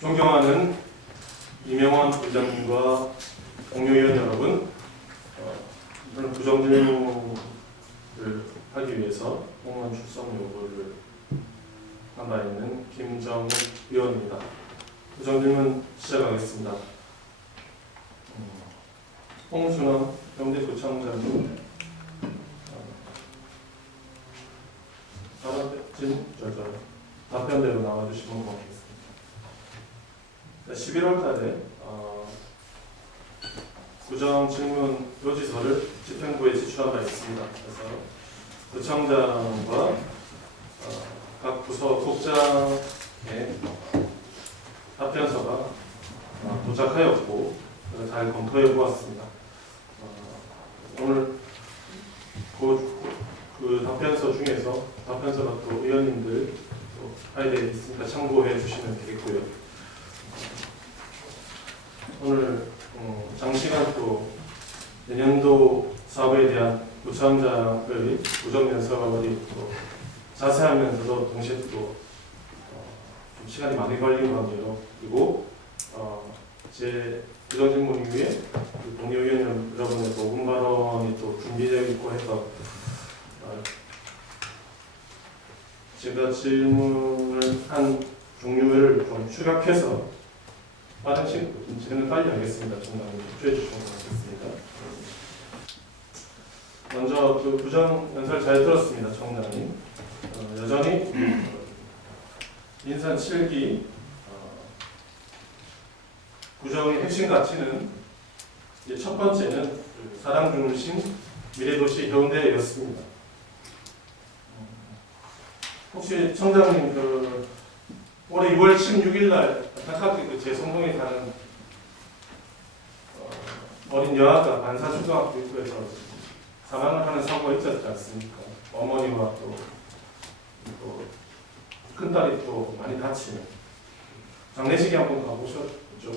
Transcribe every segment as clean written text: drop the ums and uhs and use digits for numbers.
존경하는 이명환 부장님과 동료위원 여러분, 저는 부정질문을 하기 위해서 공무원 출석 요구를 한 바 있는 김정욱 의원입니다. 부정질문 시작하겠습니다. 홍순원 경제도청장님, 답변대로 나와주시면 고맙겠습니다. 11월 달에 부정질문 요지서를 집행부에 제출한 바 있습니다. 그래서 도청장과 각 부서 국장의 답변서가 도착하였고 잘 검토해 보았습니다. 오늘 그 답변서 중에서 답변서가 또 의원님들 또 파일에 있으니까 참고해 주시면 되겠고요. 오늘 장시간 또 내년도 사업에 대한 부처장의 부정연설이 또 자세하면서도 동시에 또 좀 시간이 많이 걸리는 관계로, 그리고 제 부정질문 이후에 그 동료위원 여러분의 녹음 발언이 또 준비되어 있고 해서 제가 질문을 한 종류를 좀 추격해서 빠른 시간, 진행을 빨리 하겠습니다. 정당님 협조해 주시면 고맙겠습니다. 먼저 그 부정 연설 잘 들었습니다, 청장님. 여전히 인선 7기 부정의 핵심 가치는 첫 번째는 사랑 중심 미래도시 해운대였습니다. 혹시 청장님 올해 6월 16일 날 안타깝게 제 성동에 사는 어린 여아가 반사초등학교 입구에서 사망을 하는 사고가 있었지 않습니까? 어머니와 또 큰딸이 또 많이 다치는 장례식에 한번 가보셨죠?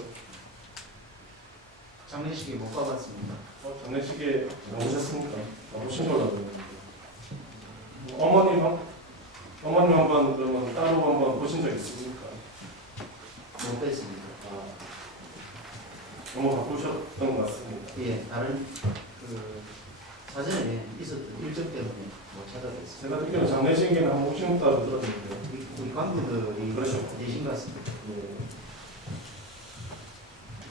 장례식에 못 가봤습니다. 장례식에 가보셨습니까? 가보신 걸로 알고 있는데 어머님 한번 그러면 따로 한번 보신 적 있습니까? 못 뵀습니다. 너무 바쁘셨던 것 같습니다. 예, 다른 사전에 있었던 일정 때문에 못 찾아뵀습니다. 제가 듣기로는 장례식에는 한번 오신다고 들었는데 우리 관부들이 그렇죠. 계신 것 같습니다. 예.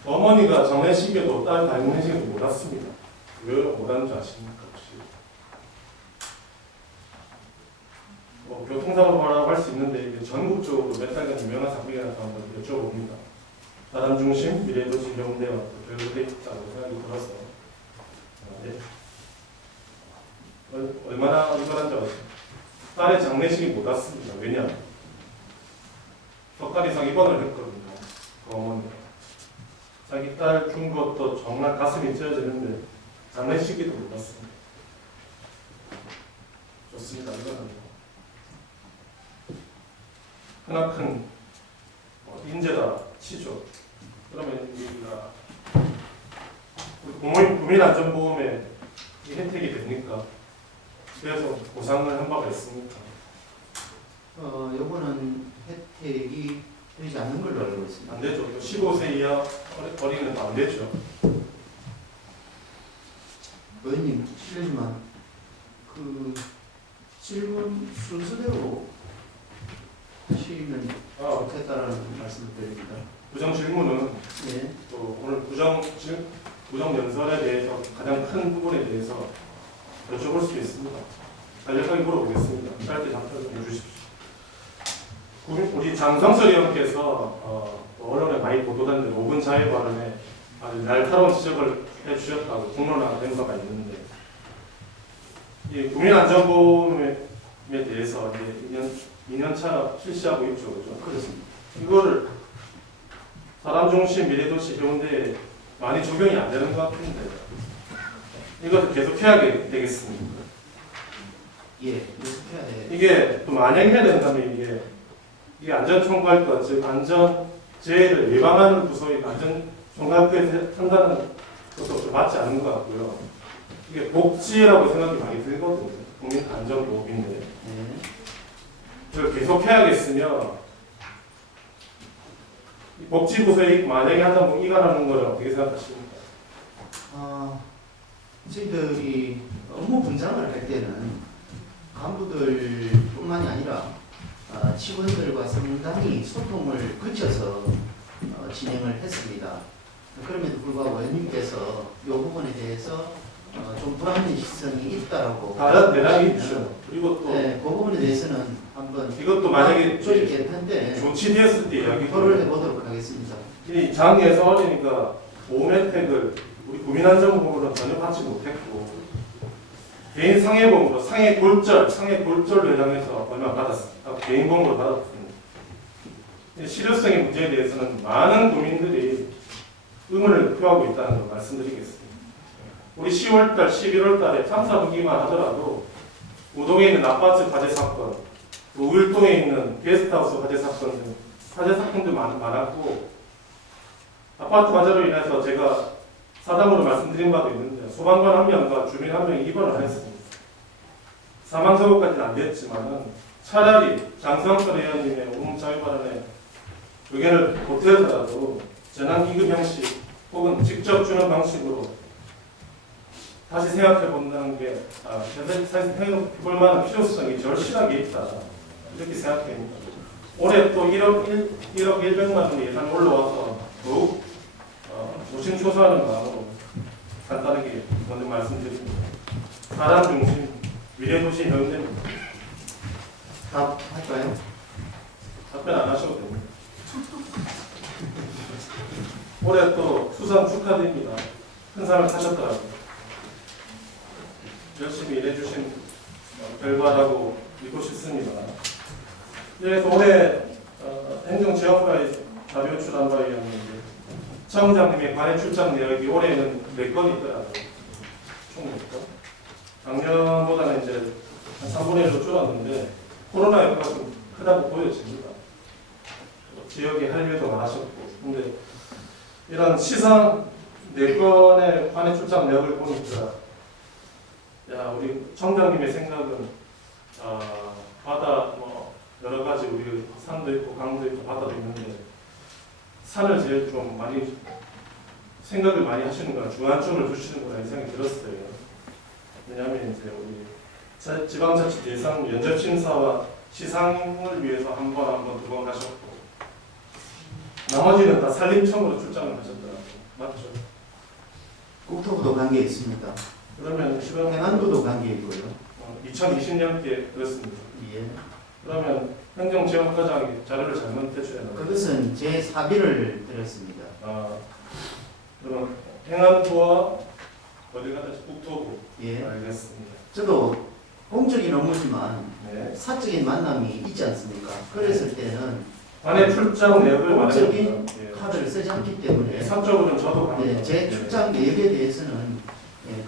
어머니가 장례식에도 딸 장례식에도 못 왔습니다. 왜 못 왔는지 아십니까 혹시? 교통사고라고 할 수 있는데 이게 전국적으로 몇 달간 유명한 사고가 한번 여쭤봅니다. 사람 중심 미래도시 해운대와 또 결부되어 있다고 생각이 들어서 얼마나 이거란지 아세요? 딸의 장례식이 못 왔습니다. 왜냐? 석 달 이상 입원을 했거든요. 그 어머니가. 자기 딸 준 것도 정말 가슴이 찢어지는데 장례식에도 못 왔습니다. 좋습니다. 이거는 크나큰 인재다 치죠. 그러면 우리가 국민안전보험에 이 혜택이 됩니까? 그래서 보상을 한 바가 있습니까? 요거는 혜택이 되지 않는 걸로 알고 있습니다. 안 되죠. 15세 이하 어린이는 안 되죠. 의원님, 실례지만 그 질문 순서대로 하시면 좋겠다라는 말씀을 드립니다. 부정 질문은 네. 또 오늘 부정 연설에 대해서 가장 큰 부분에 대해서 여쭤볼 수 있습니다. 간략하게 물어보겠습니다. 짧게 답변해 주십시오. 우리 장성철 의원께서 언론에 많이 보도된 5분 자유 발언에 아주 날카로운 지적을 해주셨다고 공론화된 바가 있는데, 이 국민안전보험에 대해서 이제 2년차 실시하고 있죠, 그죠? 그렇습니다. 이거를 사람 중심 미래도시 해운대에 많이 적용이 안 되는 것 같은데, 이것도 계속 해야 되겠습니까? 예, 계속해야 돼. 이게 또 만약에 해야 된다면 이게 안전총괄과 즉 안전재해를 예방하는 부서의 안전총괄과에서 한다는 것도 좀 맞지 않는 것 같고요. 이게 복지라고 생각이 많이 들거든요. 국민안전보험인데 네. 이걸 계속 해야겠으며 복지부 수익 만약에 한다면 이관하는 거를 어떻게 생각하십니까? 저희들이 업무 분장을 할 때는 간부들뿐만이 아니라 직원들과 상당히 소통을 거쳐서 진행을 했습니다. 그럼에도 불구하고 원님께서 이 부분에 대해서 좀 불합리한 시선이 있다라고 대단히 있죠. 그리고 또 네, 그 부분에 대해서는 한번 이것도 만약에 조직 개편 때 조치되었을 때 이야기 토론을 해보도록 하겠습니다. 이 장애에서 어리니까 보험 혜택을 우리 국민안전보험으로는 전혀 받지 못했고 개인 상해보험으로 상해골절 회장에서 얼마 받았습니다. 개인보험으로 받았습니다. 실효성의 문제에 대해서는 많은 국민들이 의문을 표하고 있다는 걸 말씀드리겠습니다. 우리 10월달, 11월달에 탐사보기만 하더라도 우동에 있는 아파트 화재 사건, 또 우일동에 있는 게스트하우스 화재 사건 등 화재 사건도 많았고 아파트 화재로 인해서 제가 사담으로 말씀드린 바도 있는데 소방관 한 명과 주민 한 명이 입원을 했습니다. 사망 사고까지는 안 됐지만은 차라리 장성철 의원님의 오문자유 발언에 의견을 보태더라도 재난기금 형식 혹은 직접 주는 방식으로 다시 생각해 본다는 게 사실 생각해볼 만한 필요성이 절실하게 있다 이렇게 생각됩니다. 올해 또 1억 1백만 원 예산 올라와서 더욱 조심조사하는 마음으로 간단하게 먼저 말씀드립니다. 사람 중심 미래도시 현대입니다. 답할까요? 답변 안 하셔도 됩니다. 올해 또 수상 축하드립니다. 큰 상을 타셨더라고요. 열심히 일해주신 결과라고 믿고 싶습니다. 그래서 올해 행정지원과에 자료출한 바에 의하면 차원장님의 관외 출장 내역이 올해는 4건 있더라고요. 총 4건. 작년보다는 이제 한 3분의 1로 줄었는데 코로나 효과가 좀 크다고 보여집니다. 지역에 할 일도 많으셨고 근데 이런 시상 4건의 관외 출장 내역을 보니까 우리 청장님의 생각은 바다 여러 가지 우리 산도 있고 강도 있고 바다도 있는데 산을 제일 좀 많이 생각을 많이 하시는 거나 중앙점을 두시는 거나 생각이 들었어요. 왜냐하면 이제 우리 지방자치 예산 면접 심사와 시상을 위해서 한 번, 2번 가셨고 나머지는 다 산림청으로 출장을 하셨더라고요. 맞죠? 국토부도 관계 있습니다. 그러면 지금 행안부도 관계 있고요. 2020년께 그렇습니다. 예. 그러면 행정지원과장이 자료를 잘못 제출했나요? 그것은 제 사비를 드렸습니다. 그러면 행안부와 어디 갔다 국토부. 예. 알겠습니다. 저도 공적인 업무지만 네. 사적인 만남이 있지 않습니까? 그랬을 때는 관내 출장 내역을 공적인 말합니다. 예. 카드를 쓰지 않기 때문에 사적으로는 저도 갑니다. 네, 제 출장 내역에 대해서는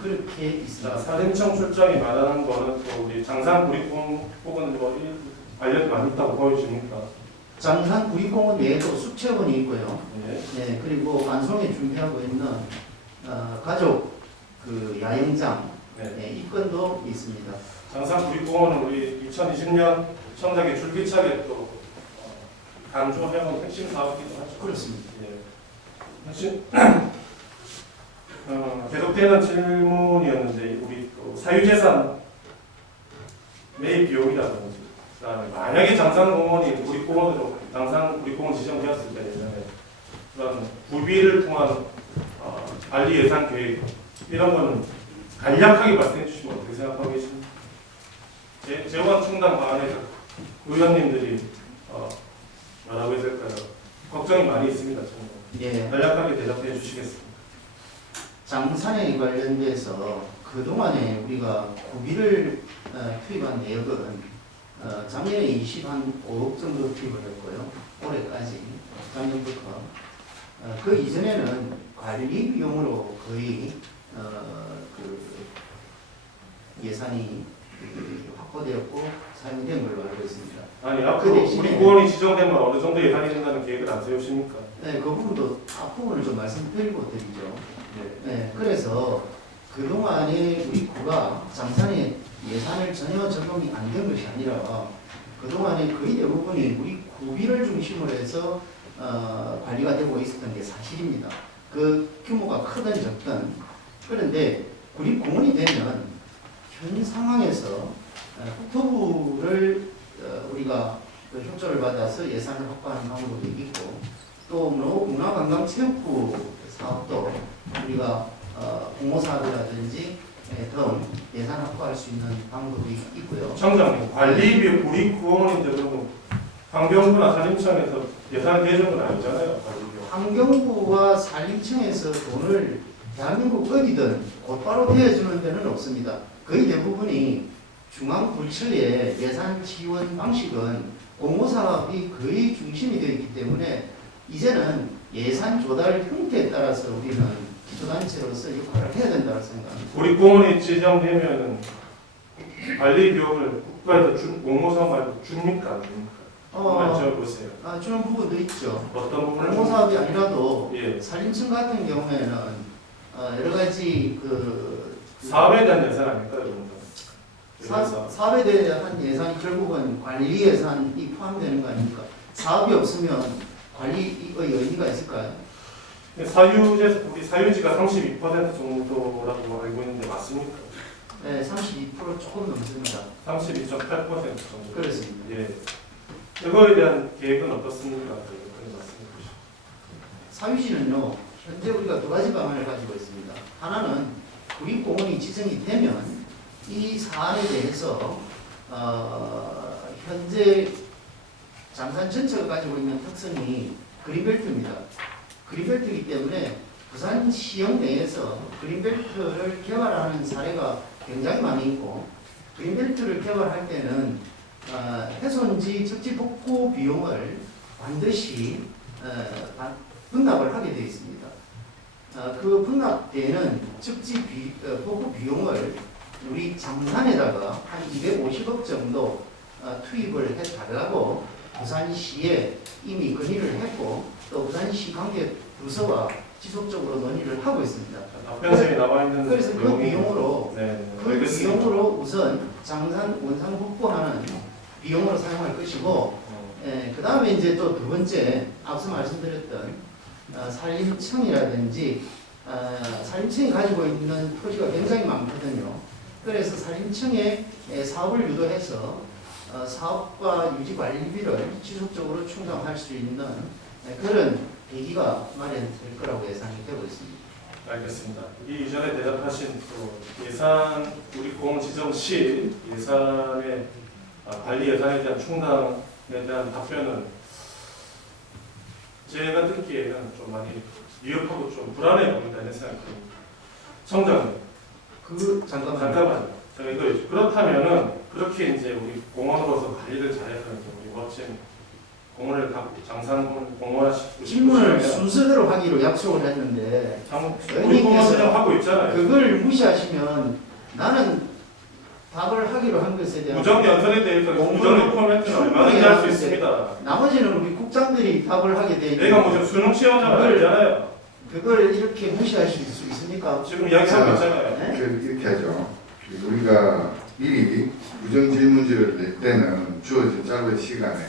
그렇게 있습니다. 산림청 출장이 말하는 거는 또 우리 장산구리공 혹은 관련이 많이 있다고 보여집니까? 장산구리공원 외에도 수채원이 있고요. 네. 네, 그리고 안성에 준비하고 있는 가족 야영장 네. 입건도 있습니다. 장산구리공원은 우리 2020년 청장의 줄기차게 또 강조해온 핵심 사업이기도 하죠. 그렇습니다. 예. 핵심 계속되는 질문이었는데 우리 또 사유재산 매입 비용이라든지 그다음에 만약에 장산공원이 구리공원으로 장산구리공원 지정되었을 때 그런 구비를 통한 관리 예산 계획 이런 거는 간략하게 말씀해 주시면 어떻게 생각하고 계십니까? 재원 충당 방안에서 의원님들이 뭐라고 해야 될까요? 걱정이 많이 있습니다. 정말. 예. 간략하게 대답해 주시겠습니다. 장산에 관련돼서 그동안에 우리가 구비를 투입한 내역은 작년에 25억 정도 투입을 했고요. 올해까지 작년부터 그 이전에는 관리 비용으로 거의 예산이 확보되었고 사용된 걸로 알고 있습니다. 아니 앞으로 우리 구원이 지정되면 어느 정도 예산이 된다는 계획을 안 세우십니까? 네, 그 부분도 앞부분을 좀 말씀드리고 드리죠. 네. 네, 그래서 그동안에 우리 구가 장산에 예산을 전혀 적용이 안 된 것이 아니라 그동안에 거의 대부분이 우리 구비를 중심으로 해서 관리가 되고 있었던 게 사실입니다. 그 규모가 크든 적든. 그런데 구립공원이 되면 현 상황에서 국토부를 우리가 그 협조를 받아서 예산을 확보하는 방법도 있고 또 문화관광체육부 사업도 우리가 공모사업이라든지 등 예산 확보할 수 있는 방법이 있고요. 청장님, 관리비 우리 구원인데 그러면 환경부나 산림청에서 예산을 내준 건 아니잖아요. 관리비. 환경부와 산림청에서 돈을 대한민국 어디든 곧바로 대여주는 데는 없습니다. 거의 대부분이 중앙부처의 예산 지원 방식은 공모사업이 거의 중심이 되어 있기 때문에 이제는 예산 조달 형태에 따라서 우리는 기초단체로서 역할을 해야 된다고 생각합니다. 우리 공원이 지정되면은 관리 비용을 국가에서 공모사업 말고 줍니까 안 줍니까? 맞춰보세요. 주는 부분도 있죠. 어떤 부분을? 공모사업이 아니라도 예. 산림청 같은 경우에는 여러 가지 그 사업에 대한 예산 아닐까요, 그러면? 사업에 대한 예산이 결국은 관리 예산이 포함되는 거 아닙니까? 사업이 없으면 관리의 의미가 있을까요? 우리 사유지가 32% 정도라고 알고 있는데 맞습니까? 네, 32% 조금 넘습니다. 32.8% 정도. 그렇습니다. 예. 이거에 대한 계획은 어떻습니까? 말씀해 주시죠. 사유지는요, 현재 우리가 두 가지 방안을 가지고 있습니다. 하나는 구립공원이 지정이 되면 이 사안에 대해서 현재 장산 전체가 가지고 있는 특성이 그린벨트입니다. 그린벨트이기 때문에 부산시형 내에서 그린벨트를 개발하는 사례가 굉장히 많이 있고 그린벨트를 개발할 때는 훼손지 적지 복구 비용을 반드시 분납을 하게 되어 있습니다. 그 분납되는 적지 복구 비용을 우리 장산에다가 한 250억 정도 투입을 해달라고 부산시에 이미 건의를 했고 또 부산시 관계 부서와 지속적으로 논의를 하고 있습니다. 답변서에 나와 있는 그래서 그 비용으로 그 비용으로 우선 장산 원상 복구하는 비용으로 사용할 것이고 그 다음에 이제 또 두 번째 앞서 말씀드렸던 산림청이라든지 산림청이 가지고 있는 토지가 굉장히 많거든요. 그래서 산림청에 사업을 유도해서 사업과 유지 관리비를 지속적으로 충당할 수 있는 그런 계기가 마련될 거라고 예상이 되고 있습니다. 알겠습니다. 이 이전에 대답하신 또 예산 우리 공원 지정 시 예산의 관리 예산에 대한 충당에 대한 답변은 제가 듣기에는 좀 많이 위협하고 좀 불안해 보인다 이런 생각이 듭니다. 청장님, 잠깐만요. 제가 이거 그렇다면은 그렇게 이제 우리 공원으로서 관리를 잘해서 우리 멋진 공원을 장산 공원화시키고 질문을 순서대로 하기로 약속을 했는데 우리 공원 지정하고 있잖아요. 그걸 무시하시면 나는 답을 하기로 한 것에 대한 무정 연설에 대해서 무정 도큐멘트는 얼마든지 할 수 있습니다. 나머지는 우리 국장들이 답을 하게 돼 내가 뭐 수능 시험자가 알잖아요. 그걸 이렇게 무시하실 수 있습니까? 지금 이야기하고 있잖아요. 네? 이렇게 하죠. 우리가 미리 부정 질문지를 낼 때는 주어진 짧은 시간에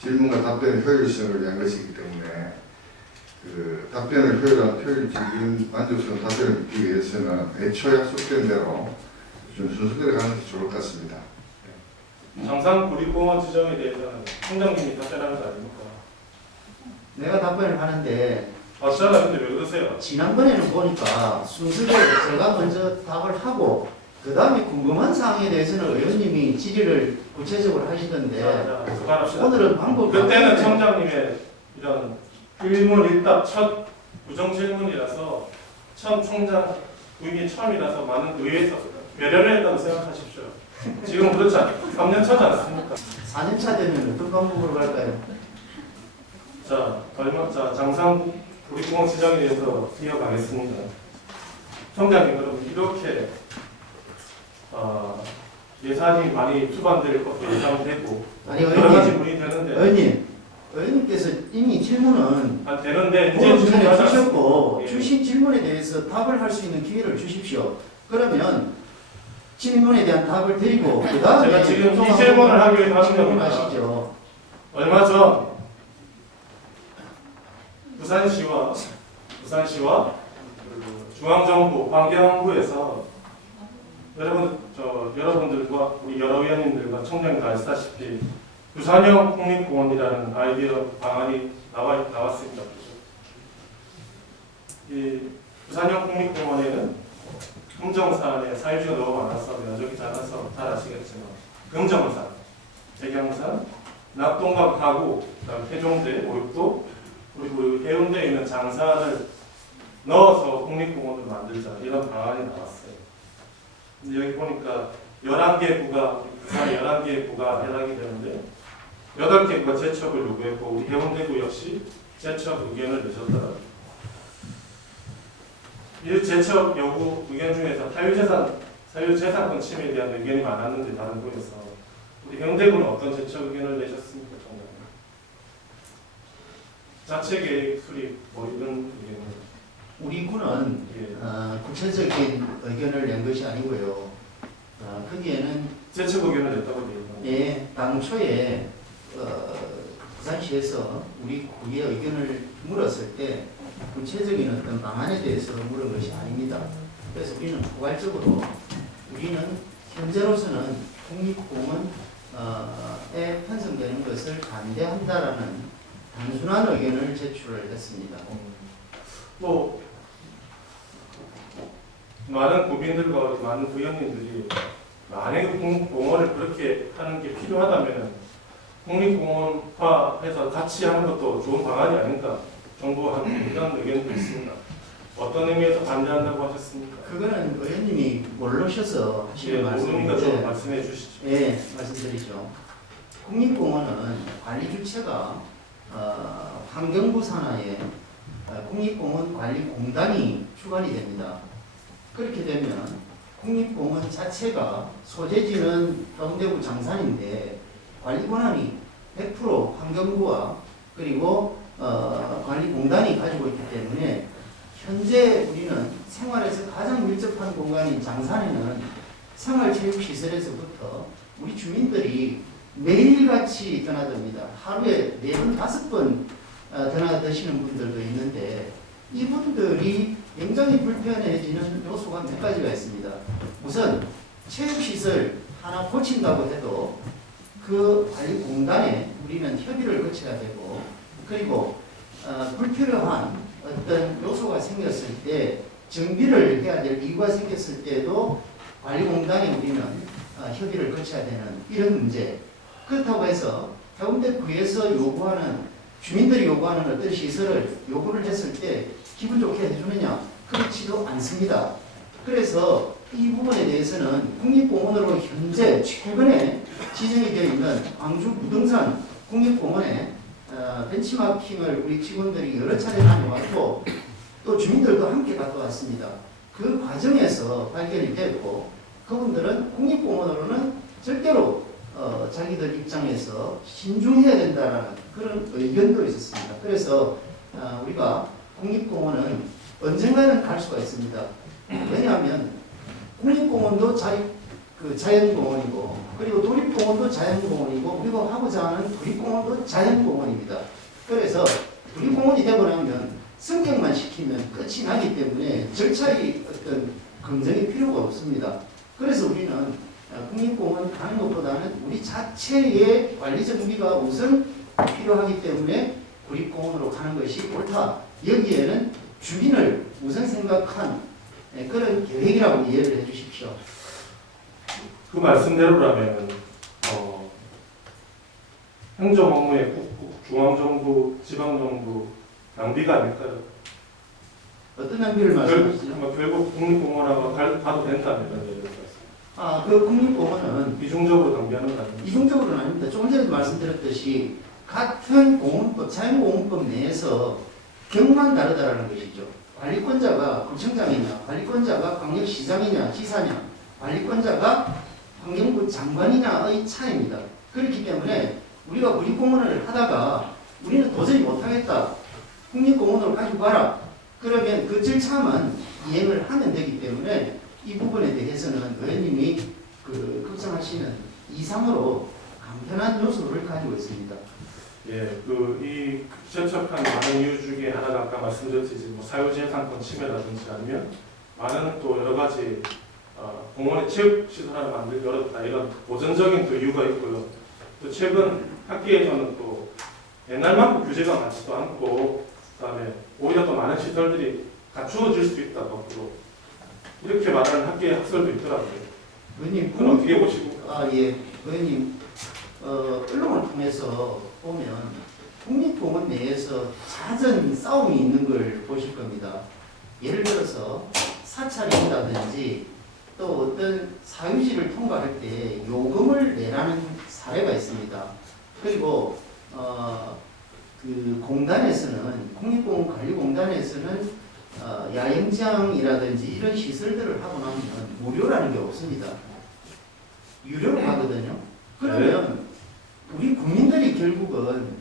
질문과 답변의 효율성을 위한 것이기 때문에 그 답변을 효율적인 만족스러운 답변을 듣기 위해서는 애초 약속된 대로 좀 순서대로 가는 게 좋을 것 같습니다. 장산 구립공원 지정에 대해서는 총장님이 답변하는 거 아닙니까? 내가 답변을 하는데 맞잖아요. 근데 왜 그러세요? 지난번에는 보니까 순서대로 제가 먼저 답을 하고 그 다음에 궁금한 사항에 대해서는 의원님이 질의를 구체적으로 하시던데 그만합시다. 오늘은 방법 그때는 청장님의 이런 일문일답 첫 부정 질문이라서 첫 총장 부임이 처음이라서 많은 의회에서 배려를 했다고 생각하십시오. 지금 그렇지 않아요. 3년 차지 않습니까? 4년차 되면 어떤 방법으로 갈까요? 자, 장산 구립공원 지정에 대해서 이어가겠습니다. 총장님, 그럼 이렇게 예산이 많이 투반될 것도 예상되고 아니 여러 가지 의원님, 문의 되는데 의원님께서 이미 질문은 되는데 이제 보름 전에 질문하지 주셨고 예. 주신 질문에 대해서 답을 할 수 있는 기회를 주십시오. 그러면 질문에 대한 답을 드리고 그 다음에 제가 지금 이 질문을 하기 위해서 하는 겁니다. 하시죠. 얼마 전 부산시와 그 중앙정부 환경부에서 여러분들과 우리 여러 의원님들과 청년이 다 아시다시피 부산형 국립공원이라는 아이디어 방안이 나왔습니다. 이 부산형 국립공원에는 금정산에 사유지가 너무 많아서 면적이 작아서 잘 아시겠지만 금정산, 백양산, 낙동강 하구, 그다음 태종대, 오육도 그리고 해운대에 있는 장산을 넣어서 국립공원으로 만들자 이런 방안이 나왔어요. 근데 여기 보니까 11개 구가 부산에 11개 구가 해당이 되는데 8개 구가 제척을 요구했고 우리 해운대구 역시 제척 의견을 내셨더라고요. 이 제척 요구 의견 중에서 사유재산권 침해에 대한 의견이 많았는데 다른 구에서 우리 해운대구는 어떤 제척 의견을 내셨습니까? 정말 자체 계획 수립 뭐 이런 의견을 우리 군은 예. 구체적인 의견을 낸 것이 아니고요. 거기에는 제척 의견을 냈다고 얘기합니다. 예, 당초에 부산시에서 우리 구의 의견을 물었을 때 구체적인 어떤 방안에 대해서 물은 것이 아닙니다. 그래서 우리는 포괄적으로 우리는 현재로서는 국립공원에 편성되는 것을 반대한다라는 단순한 의견을 제출을 했습니다. 또 많은 국민들과 많은 의원님들이 만약에 국립공원을 그렇게 하는 게 필요하다면 국립공원화해서 같이 하는 것도 좋은 방안이 아닌가 정부와 함께 이런 의견도 있습니다. 어떤 의미에서 반대한다고 하셨습니까? 그거는 의원님이 모르셔서 하시는 예, 모르니까 좀 말씀인데 말씀해 주시죠. 예, 말씀드리죠. 국립공원은 관리 주체가 환경부 산하에 국립공원 관리공단이 주관이 됩니다. 그렇게 되면 국립공원 자체가 소재지는 해운대구 장산인데 관리 권한이 100% 환경부와 그리고 관리공단이 가지고 있기 때문에 현재 우리는 생활에서 가장 밀접한 공간인 장산에는 생활체육시설에서부터 우리 주민들이 매일같이 드나듭니다. 하루에 4번, 5번 드나드시는 분들도 있는데 이분들이 굉장히 불편해지는 요소가 몇 가지가 있습니다. 우선 체육시설 하나 고친다고 해도 그 관리공단에 우리는 협의를 거쳐야 되고 그리고 불필요한 어떤 요소가 생겼을 때 정비를 해야 될 이유가 생겼을 때도 관리공단에 우리는 협의를 거쳐야 되는 이런 문제. 그렇다고 해서 해운대구에서 요구하는 주민들이 요구하는 어떤 시설을 요구를 했을 때 기분 좋게 해주느냐? 그렇지도 않습니다. 그래서 이 부분에 대해서는 국립공원으로 현재 최근에 지정이 되어 있는 광주 무등산 국립공원에 벤치마킹을 우리 직원들이 여러 차례 다녀왔고 또 주민들도 함께 갔다 왔습니다. 그 과정에서 발견이 됐고 그분들은 국립공원으로는 절대로 자기들 입장에서 신중해야 된다는 그런 의견도 있었습니다. 그래서 우리가 국립공원은 언젠가는 갈 수가 있습니다. 왜냐하면 국립공원도 자연공원이고 그리고 도립공원도 자연공원이고 그리고 하고자 하는 도립공원도 자연공원입니다. 그래서 도립공원이 되고 나면 승격만 시키면 끝이 나기 때문에 절차의 어떤 검증이 필요가 없습니다. 그래서 우리는 국립공원 가는 것보다는 우리 자체의 관리 정비가 우선 필요하기 때문에 국립공원으로 가는 것이 옳다. 여기에는 주민을 우선 생각한 그런 계획이라고 이해를 해 주십시오. 그 말씀대로라면 행정 업무의 국국, 중앙정부, 지방정부 낭비가 아닐까요? 어떤 낭비를 말씀하시죠? 결국 국립공원하고 가도 된다면 예를 들어서 그 국립공원은 이중적으로 낭비하는 거 아닙니까? 이중적으로는 아닙니다. 조금 전에 말씀드렸듯이 같은 공원법, 자연공원법 내에서 경만 다르다라는 것이죠. 관리권자가 구청장이냐, 관리권자가 광역시장이냐, 지사냐, 관리권자가 환경부 장관이냐의 차이입니다. 그렇기 때문에 우리가 국립공원을 하다가 우리는 도저히 못하겠다. 국립공원으로 가지고 가라. 그러면 그 절차만 이행을 하면 되기 때문에 이 부분에 대해서는 의원님이 걱정하시는 이상으로 간편한 요소를 가지고 있습니다. 예, 이 제척한 많은 이유 중에 하나가 아까 말씀드렸듯이 뭐 사유재산권 침해라든지 아니면 많은 또 여러 가지 공원의 체육시설 하나 만들기 어렵다 이런 고전적인 또 이유가 있고요. 또 최근 학계에서는 또 옛날만큼 규제가 많지도 않고 그다음에 오히려 더 많은 시설들이 갖추어질 수 있다 밖으로 이렇게 말하는 학계 학설도 있더라고요. 의원님, 그건 어떻게 보십니까? 예, 의원님, 언론을 통해서 보면 국립공원 내에서 잦은 싸움이 있는 걸 보실 겁니다. 예를 들어서 사찰이라든지 또 어떤 사유지를 통과할 때 요금을 내라는 사례가 있습니다. 그리고 공단에서는 국립공원관리공단에서는 야영장이라든지 이런 시설들을 하고 나면 무료라는 게 없습니다. 유료로 하거든요. 그러면 우리 국민들이 결국은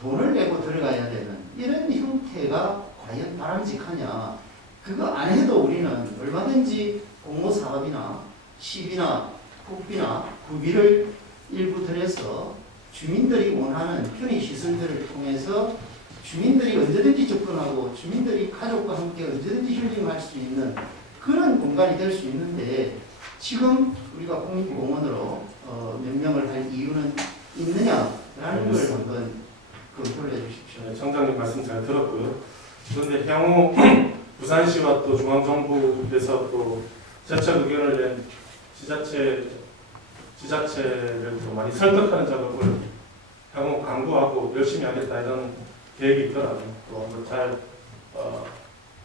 돈을 내고 들어가야 되는 이런 형태가 과연 바람직하냐. 그거 안 해도 우리는 얼마든지 공모사업이나 시비나 국비나 구비를 일부 들여서 주민들이 원하는 편의시설들을 통해서 주민들이 언제든지 접근하고 주민들이 가족과 함께 언제든지 힐링할 수 있는 그런 공간이 될 수 있는데 지금 우리가 국립공원으로 명명을 할 이유는 있느냐라는 걸 한번 검토를 해주십시오. 네, 청장님 말씀 잘 들었고요. 그런데 향후 부산시와 또 중앙정부에서 또 제적 의견을 낸 지자체를 또 많이 설득하는 작업을 향후 강구하고 열심히 하겠다 이런 계획이 있더라고요. 또 한번 잘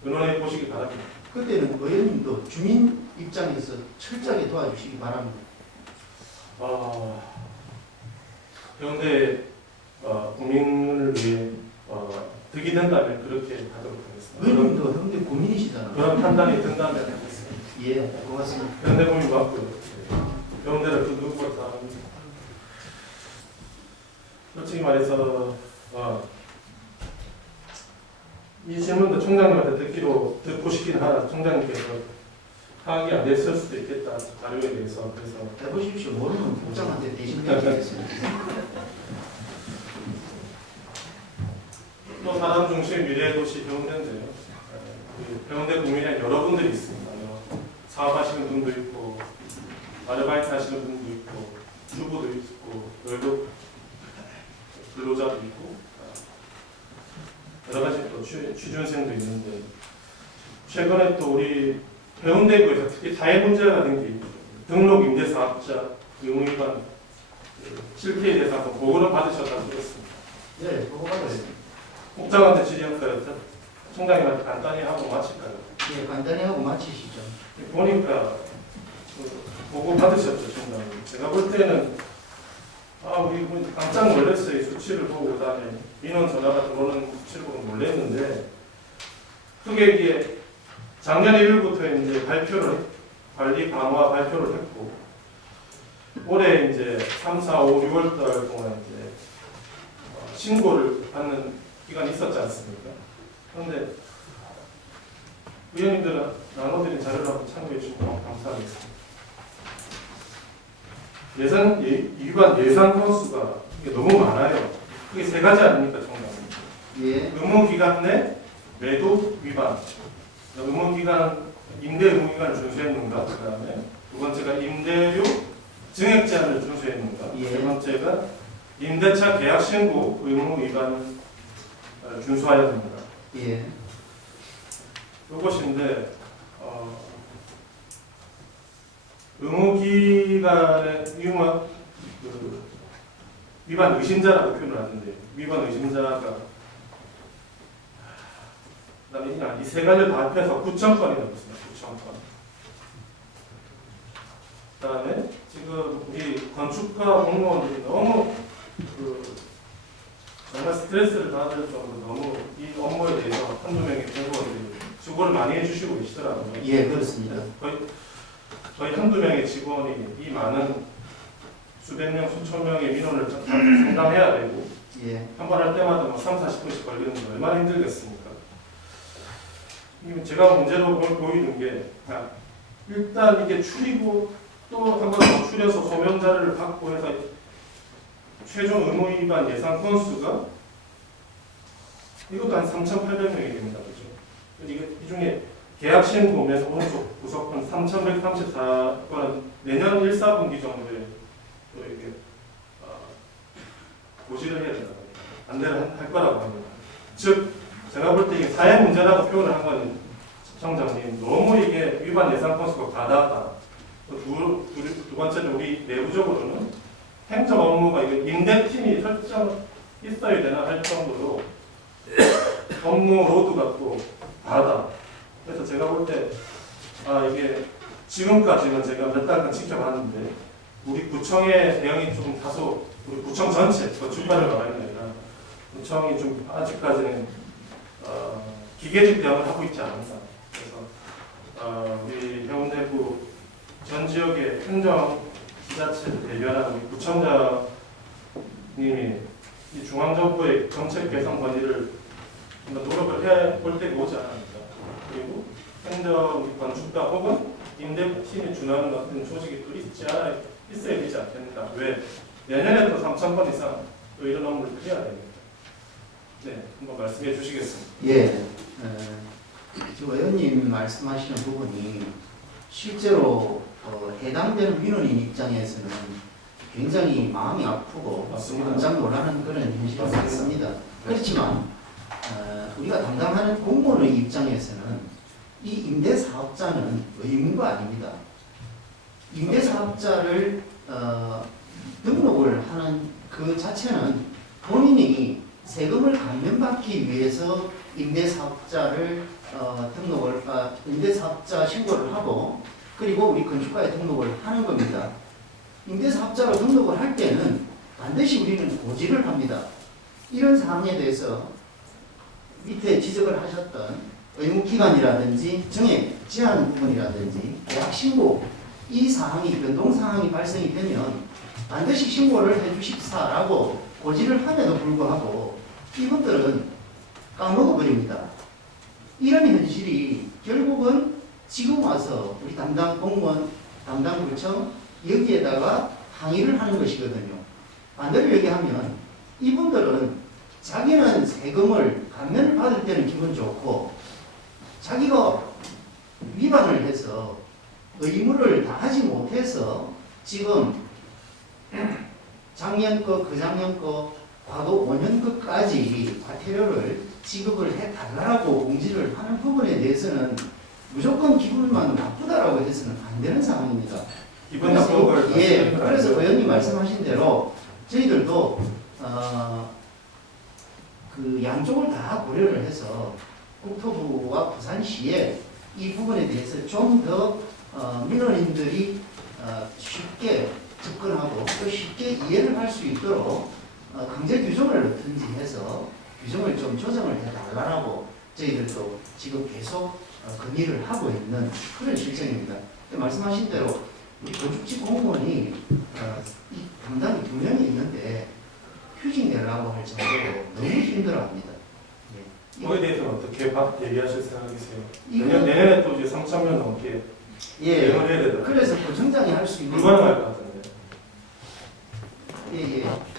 의논해 보시기 바랍니다. 그때는 의원님도 주민 입장에서 철저하게 도와주시기 바랍니다. 그런데 국민을 위해 득이 된다면 그렇게 하도록 하겠습니다. 의원님도 현재 고민이시잖아요. 그런 판단이 든다면 하겠습니다. 예, 고맙습니다. 그런데 고민 맞고요. 그런데는 그 누구보다 합니다. 솔직히 말해서 이 질문도 총장님한테 듣고 싶긴 하나 총장님께서 파악이 안 됐을 수도 있겠다 자료에 대해서. 그래서 해보십시오. 모르면 국장한테 대신 드리겠습니다. 또 사람 중심 미래 도시 해운대인데요. 해운대 국민에 여러분들이 있습니다. 사업하시는 분도 있고 아르바이트 하시는 분도 있고 주부도 있고 월급 근로자도 있고 여러 가지 또 취준생도 있는데 최근에 또 우리 해운대구에서 특히 사회 문제가 된 게 등록 임대사업자 의무위반 실태에 대해서 한번 보고를 받으셨다고 들었습니다. 네, 보고 받아요. 국장한테 질의했어요. 총장님한테 간단히 하고 마칠까요? 예, 간단히 하고 마치시죠. 보니까 보고 받으셨죠, 총장님. 제가 볼 때는 우리 깜짝 놀랐어요. 이 수치를 보고 그다음에 민원 전화가 들어오는 수치를 보고 놀랐는데 크게 이게 작년 1월부터 이제 관리 강화 발표를 했고 올해 이제 3, 4, 5, 6월 달 동안 이제 신고를 받는 기간이 있었지 않습니까? 그런데 의원님들은 나눠드린 자료를 한번 참고해 주시면 감사하겠습니다. 위반 예산 건수가 이게 너무 많아요. 그게 세 가지 아닙니까, 총장님? 예. 의무기간 내 매도 위반, 임대 의무기간을 준수했는가? 그 다음에 두 번째가 임대료 증액 제한을 준수했는가? 예. 세 번째가 임대차 계약 신고 의무 위반을 준수하였는가? 예. 이것인데 의무기간의 위반 의심자라고 표현을 하는데 위반 의심자가 그다음에 이 세 가지를 다 합해서 9,000건이 넘습니다. 9,000건. 그다음에 지금 우리 건축가 공무원들이 너무 정말 스트레스를 받을 정도로 너무 이 업무에 대해서 한두 명의 공무원들이 수고를 많이 해주시고 계시더라고요. 예, 그렇습니다. 거의 한두 명의 직원이 이 많은 수백 명, 수천 명의 민원을 상담해야 되고 예. 한 번 할 때마다 뭐 3, 40분씩 걸리는 게 얼마나 힘들겠습니까? 제가 문제로 보이는 게 일단 이게 추리고 또 한 번 더 추려서 소명 자료를 받고 해서 최종 의무 위반 예상 건수가 이것도 한 3,800명이 됩니다. 그죠? 이게 이 중에 계약신 보면 오른쪽 구석은 3,134건은 내년 1, 4분기 정도에 또 이렇게 고시를 해야 된다. 안내를 할 거라고 합니다. 즉 제가 볼 때 이게 사회 문제라고 표현을 한 건 청장님 너무 이게 위반 예상 건수가 과다하다. 두 번째는 우리 내부적으로는 행정 업무가 이게 임대팀이 설정 있어야 되나 할 정도로 업무 로드가 또 과하다. 그래서 제가 볼 때 이게 지금까지는 제가 몇 달간 지켜봤는데 우리 구청의 대응이 좀 다소 우리 구청 전체 주관을 말하는 게 아니라 구청이 좀 아직까지는 기계적 대응을 하고 있지 않는다. 그래서 우리 해운대구 전 지역의 행정 지자체를 대변하는 우리 구청장님이 이 중앙정부의 정책 개선 건의를 노력을 해볼 때가 오지 않았습니다. 그리고 행정 건축가 혹은 임대팀이 준하는 같은 조직이 또 있어야 되지 않겠는가. 왜? 내년에도 3,000건 이상 또 이런 업무를 해야 됩니다. 네, 한번 말씀해 주시겠습니다. 예, 지금 의원님 말씀하시는 부분이 실제로 해당되는 민원인 입장에서는 굉장히 마음이 아프고 맞습니다. 깜짝 놀라는 그런 현실이 맞습니다. 그렇지만 우리가 담당하는 공무원의 입장에서는 이 임대사업자는 의무가 아닙니다. 임대사업자를 등록을 하는 그 자체는 본인이 세금을 감면받기 위해서 임대사업자를 임대사업자 신고를 하고 그리고 우리 건축가에 등록을 하는 겁니다. 임대사업자로 등록을 할 때는 반드시 우리는 고지를 합니다. 이런 사항에 대해서 밑에 지적을 하셨던 의무기간이라든지 정액 부분이라든지 계약 신고 이 사항이 변동사항이 발생이 되면 반드시 신고를 해주십사라고 고지를 함에도 불구하고 이분들은 까먹어버립니다. 이런 현실이 결국은 지금 와서 우리 담당 공무원, 담당 구청 여기에다가 항의를 하는 것이거든요. 반대로 얘기하면 이분들은 자기는 세금을 감면을 받을 때는 기분 좋고 자기가 위반을 해서 의무를 다하지 못해서 지금 작년 거, 그 작년 거, 과거 5년 거까지 과태료를 지급을 해달라고 공지를 하는 부분에 대해서는 무조건 기분만 나쁘다라고 해서는 안 되는 상황입니다. 기분 나쁜 걸 그래서 의원님 말씀하신 대로 저희들도 그 양쪽을 다 고려를 해서 국토부와 부산시에 이 부분에 대해서 좀 더 민원인들이 쉽게 접근하고 또 쉽게 이해를 할 수 있도록 강제 규정을 넣든지 해서 규정을 좀 조정을 해달라고 저희들도 지금 계속 건의를 하고 있는 그런 실정입니다. 말씀하신 대로 우리 건축직 공무원이 이 담당이 2명이 있는데 휴직 내려고 할 정도로 너무 힘들어합니다. 이거에 대해서는 어떻게 얘기하실 생각이세요? 이거- 내년에 또 이제 3,000명 넘게 대응을 해야 되더라고요. 그래서 구청장이 할 수 있는 불가능할 것 같은데.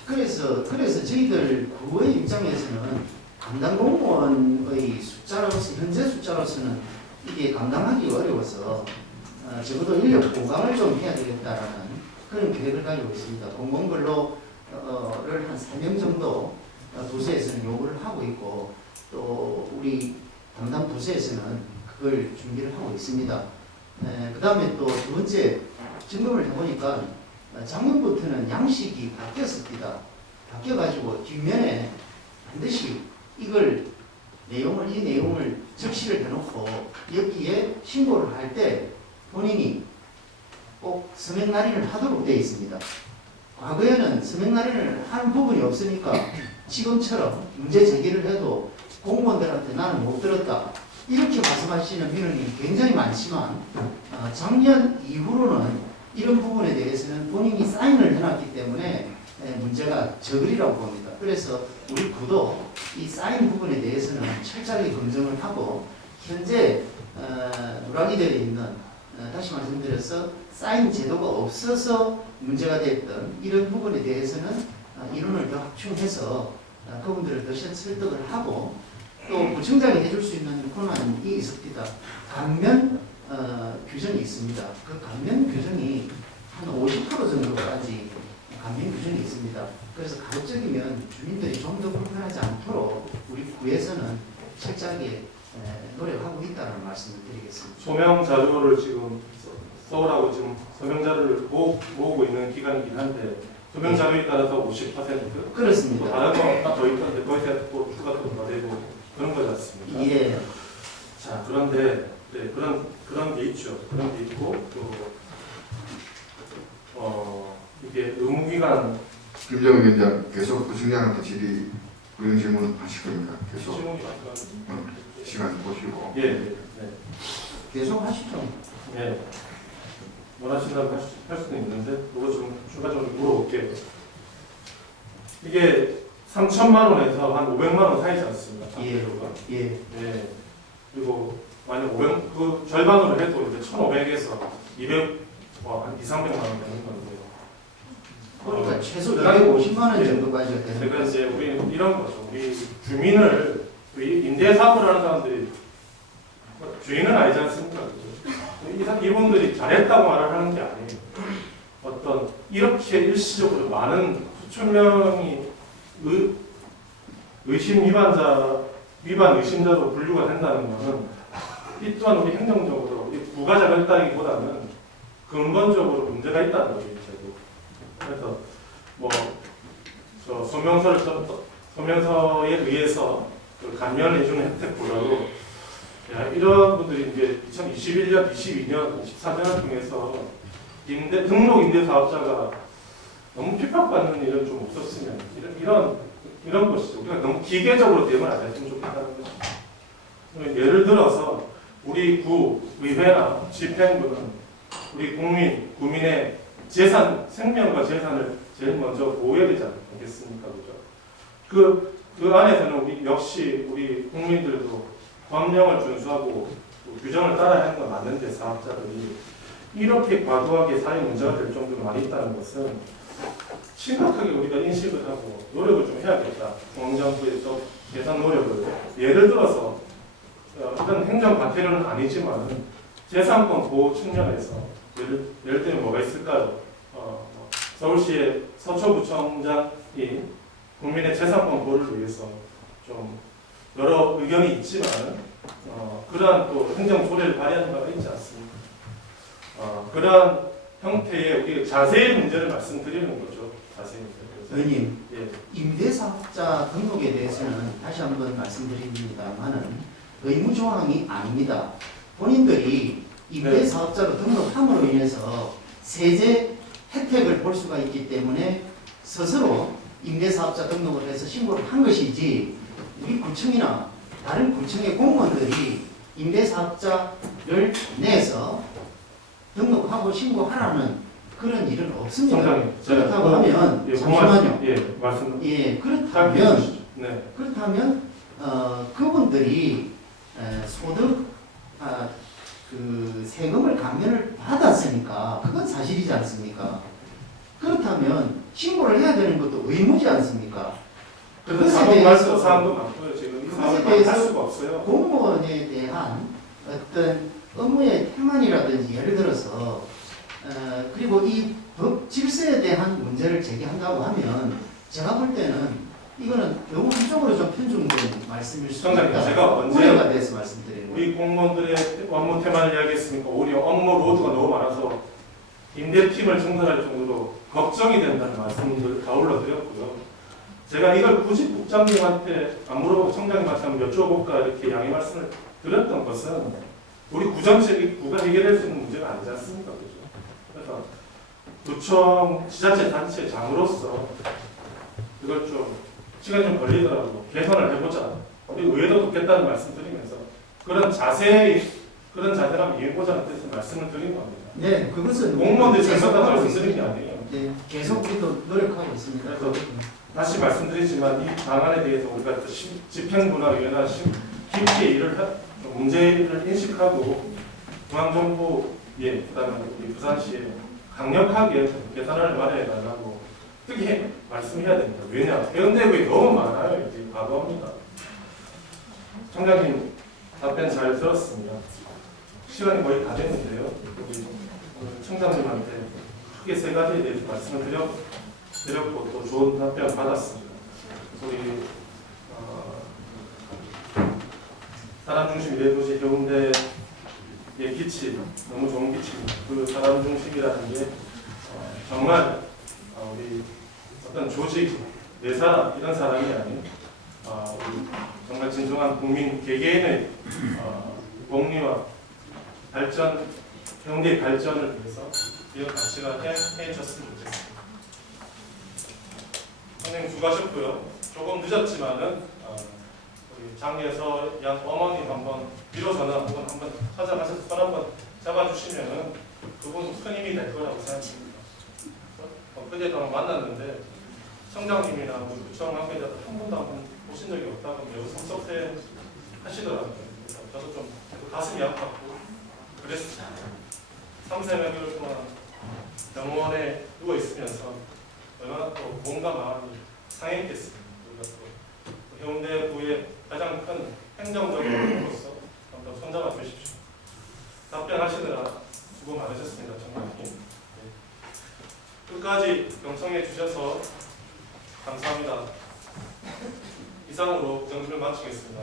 그래서 저희들 구의 입장에서는 담당 공무원의 숫자로서 현재 숫자로서는 이게 감당하기 어려워서 적어도 인력 보강을 좀 해야 되겠다라는 그런 계획을 가지고 있습니다. 공공근로를 한 3명 정도 도시에서는 요구를 하고 있고 또 우리 담당 부서에서는 그걸 준비를 하고 있습니다. 그 다음에 또 두 번째 점검을 해보니까 작년부터는 양식이 바뀌었습니다. 바뀌어가지고 뒷면에 반드시 이 내용을 적시를 해놓고 여기에 신고를 할 때 본인이 꼭 서명 날인을 하도록 되어 있습니다. 과거에는 서명 날인을 하는 부분이 없으니까 지금처럼 문제 제기를 해도 공무원들한테 나는 못 들었다 이렇게 말씀하시는 민원이 굉장히 많지만 작년 이후로는 이런 부분에 대해서는 본인이 사인을 해놨기 때문에 문제가 적으리라고 봅니다. 그래서 우리 구도 이 사인 부분에 대해서는 철저하게 검증을 하고 현재 누락이 되어 있는 다시 말씀드려서 쌓인 제도가 없어서 문제가 됐던 이런 부분에 대해서는 이론을 더 확충해서 그분들을 더 설득을 하고 또 구청장이 해줄 수 있는 권한이 있습니다. 감면 규정이 있습니다. 그 감면 규정이 한 50% 정도까지 감면 규정이 있습니다. 그래서 가급적이면 주민들이 좀 더 불편하지 않도록 우리 구에서는 철저하게 노력하고 있다는 말씀을 드리겠습니다. 소명 자료를 지금 써오라고 지금 소명 자료를 모으고 있는 기간이긴 한데 소명 자료에 따라서 50% 그렇습니다. 다른 거더 있던데 거기에 또 추가도 더 되고 그런 거지 않습니까? 예. 자 그런데 네, 그런 게 있죠. 그런 게 있고 또 이게 의무기간 김정은 위원장 계속 부총장한테 질의 그런 질문 하실 겁니까? 계속 질문이 많이 시간 보시고. 예, 네. 계속 하시죠. 예. 원하신다면 할 수는 있는데 그거 좀 추가적으로 물어볼게요. 이게 3천만 원에서 한 500만 원 사이지 않습니까? 예. 장비료가. 예. 네. 그리고 만약 500, 그 절반으로 해도 이제 1,500에서 200, 한 2, 300만 원 되는 건데. 그러니까 최소 그다음에 250만 원 예. 정도까지가 되는 제가 거죠. 이제 우리 이런 거죠. 우리 주민을 임대 사업을 하는 사람들이 주인은 아니지 않습니까? 이분들이 잘했다고 말을 하는 게 아니에요. 어떤 이렇게 일시적으로 많은 수천 명이 위반 의심자로 분류가 된다는 것은 이 또한 우리 행정적으로 부가적을 했다기보다는 근본적으로 문제가 있다는 거죠. 그래서 저 소명서에 의해서 그 감면해주는 혜택보다도 이런 분들이 이제 2021년, 22년, 24년을 통해서 등록 임대사업자가 너무 핍박받는 일은 좀 없었으면 이런 것이죠. 우리가 너무 기계적으로 대응을 안 했으면 좋겠다는 거죠. 예를 들어서 우리 구 의회나 집행부는 우리 국민의 재산, 생명과 재산을 제일 먼저 보호해야 되지 않겠습니까, 그죠? 그 안에서는 우리 역시 우리 국민들도 법령을 준수하고 규정을 따라야 하는 건 맞는데 사업자들이 이렇게 과도하게 사회 문제가 될 정도로 많이 있다는 것은 심각하게 우리가 인식을 하고 노력을 좀 해야겠다. 중앙정부에서 개선 노력을 예를 들어서 이런 행정 과태료는 아니지만 재산권 보호 측면에서 예를 들면 뭐가 있을까요? 서울시의 서초구청장이 국민의 재산권 보호를 위해서 좀 여러 의견이 있지만 그러한 또 행정 조례를 발의하는 바가 있지 않습니까? 그러한 형태의 우리 자세히 문제를 말씀드리는 거죠. 자세히 문제. 의원님, 예. 임대사업자 등록에 대해서는 다시 한번 말씀드립니다만은 의무조항이 아닙니다. 본인들이 임대사업자로 등록함으로 인해서 세제 혜택을 볼 수가 있기 때문에 스스로 임대사업자 등록을 해서 신고를 한 것이지 우리 구청이나 다른 구청의 공무원들이 임대사업자를 내서 등록하고 신고하라는 그런 일은 없습니다. 총장님, 그렇다고 하면 잠시만요. 말씀. 예, 짧게 그렇다면 해주시죠. 네. 그렇다면 그분들이 소득 그 세금을 감면을 받았으니까 그건 사실이지 않습니까? 그렇다면 신고를 해야 되는 것도 의무지 않습니까? 그것에 자동 말씀 대해서 사항도 많고요. 지금 이 그것에 사항을 대해서 할 수가 없어요. 공무원에 대한 어떤 업무의 태만이라든지 예를 들어서 그리고 이 법 질서에 대한 문제를 제기한다고 하면 제가 볼 때는 이거는 너무 한쪽으로 좀 편중된 말씀일 수 총장님, 있다. 제가 언제 우려가 돼서 말씀드리는 거예요. 우리 공무원들의 업무 테마를 이야기했으니까 오히려 업무 로드가 너무 많아서 임대팀을 증설할 정도로 걱정이 된다는 말씀을 아울러 드렸고요. 제가 이걸 굳이 국장님한테 안 물어보고 청장님한테 한번 여쭤볼까 이렇게 양해 말씀을 드렸던 것은 우리 구정책이 구가 해결할 수 있는 문제가 아니지 않습니까? 그죠? 그래서 구청 지자체 단체 장으로서 이걸 좀 시간이 좀 걸리더라도 개선을 해보자. 우리 의회도 돕겠다는 말씀 드리면서 그런 자세랑 이해보자는 뜻의 말씀을 드린 겁니다. 네, 그것은 공무원들이 계속 잘못한 하고 말씀드린 게 있습니다. 아니에요. 네, 계속 우리도 노력하고 있습니다. 그래서 다시 말씀드리지만 이 방안에 대해서 우리가 또 집행부나 의회나 깊이 문제를 인식하고 중앙정부 예, 그다음에 우리 부산시에 강력하게 개선을 마련해달라고 크게 말씀해야 됩니다. 왜냐, 해운대구에 너무 많아요. 이제 과거입니다. 청장님 답변 잘 들었습니다. 시간이 거의 다 됐는데요. 우리 청장님한테 크게 세 가지에 대해서 말씀을 드렸고 또 좋은 답변 받았습니다. 우리 사람 중심 미래도시 해운대의 기침 너무 좋은 기침입니다. 그 사람 중심이라는 게 정말 우리 어떤 조직 내 사람 이런 사람이 아닌 우리 정말 진정한 국민 개개인의 복리와 발전, 해운대의 발전을 위해서 이런 가치가 해졌으면 좋겠습니다. 선생님 수고하셨고요. 조금 늦었지만은 우리 장에서 양 어머님 한번 위로 전화 한번 찾아가셔서 손 한번 잡아주시면은 그분 큰 힘이 될 거라고 생각합니다. 그제도 만났는데 청장님이나 우리 구청 관계자들 한 번도 한번 보신 적이 없다고 매우 섭섭해 하시더라고요. 그래서 저도 좀 가슴이 아팠고 그랬습니다. 3-4몇 개월 동안 병원에 누워 있으면서 얼마나 또 몸과 마음이 상했겠습니까. 우리가 또 해운대구의 가장 큰 행정적인 힘으로서 한번 손잡아 주십시오. 답변하시느라 수고 많으셨습니다. 청장님. 끝까지 경청해 주셔서 감사합니다. 이상으로 정신을 마치겠습니다.